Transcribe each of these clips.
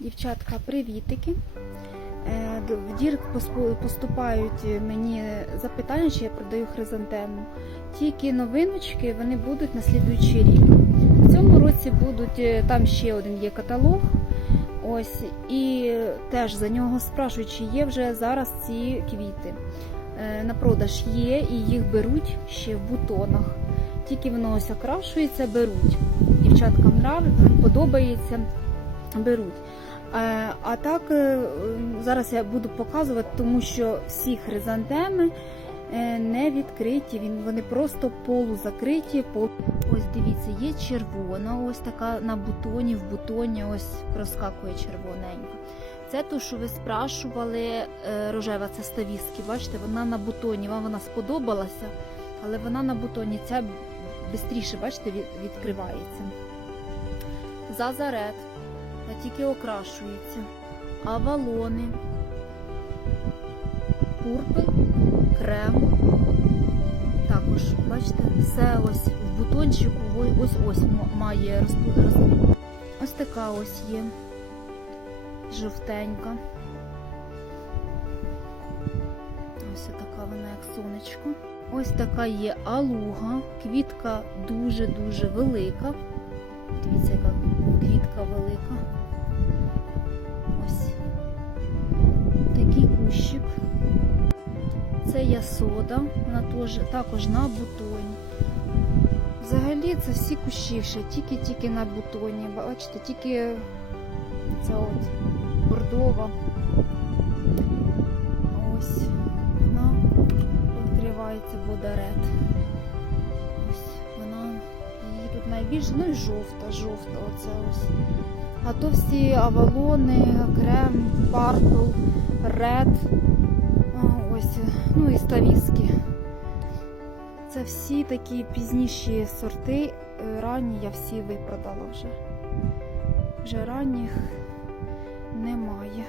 Дівчатка, привітики. Е, В поспо- поступають мені запитання, чи я продаю хризантему. Тільки новиночки вони будуть на слідуючий рік. В цьому році будуть е, там ще один є каталог. Ось і теж за нього спрашують, чи є вже зараз ці квіти. Е, На продаж є і їх беруть ще в бутонах. Тільки воно ось окрашується, беруть. Дівчаткам подобається, беруть. Е, А так е, зараз я буду показувати, тому що всі хризантеми е, не відкриті, вони просто полузакриті. Ось дивіться, є червона, ось така на бутоні, в бутоні ось проскакує червоненька. Це ту, що ви спрашували, рожева, це ставіски. Бачите, вона на бутоні, вам вона сподобалася, але вона на бутоні, ця швидше, бачите, відкривається. Зазарет, а тільки окрашується. Авалони, пурпел, крем. Також, бачите, все ось в бутончику, ось ось має розквіт. Ось така ось є. Жовтенька. Ось така вона, як сонечко. Ось така є алуга. Квітка дуже-дуже велика. Це ясода, вона також на бутоні. Взагалі це всі кущі ще тільки-тільки на бутоні. Бачите, тільки ця от бордова. Ось вона відкривається водоред. Ось вона її тут найбільше, ну і жовта, жовта, оце ось. А то всі авалони, крем, парпл, ред. Ось, ну і ставіски. Це всі такі пізніші сорти. Е, Ранні я всі випродала вже. Вже ранніх немає.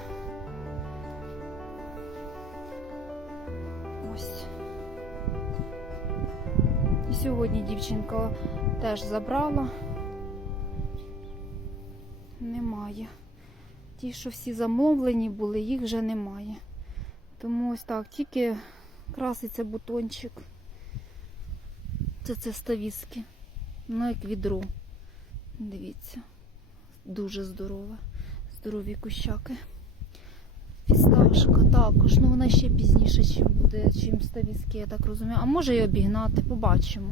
Ось. І сьогодні дівчинка теж забрала. Немає. Ті, що всі замовлені були, їх вже немає. Тому ось так, тільки краситься бутончик. Це це ставіски. Ну, як відро. Дивіться. Дуже здорове. Здорові кущаки. Фісташка також. Ну вона ще пізніше, чим буде, чим ставіски, я так розумію. А може і обігнати, побачимо.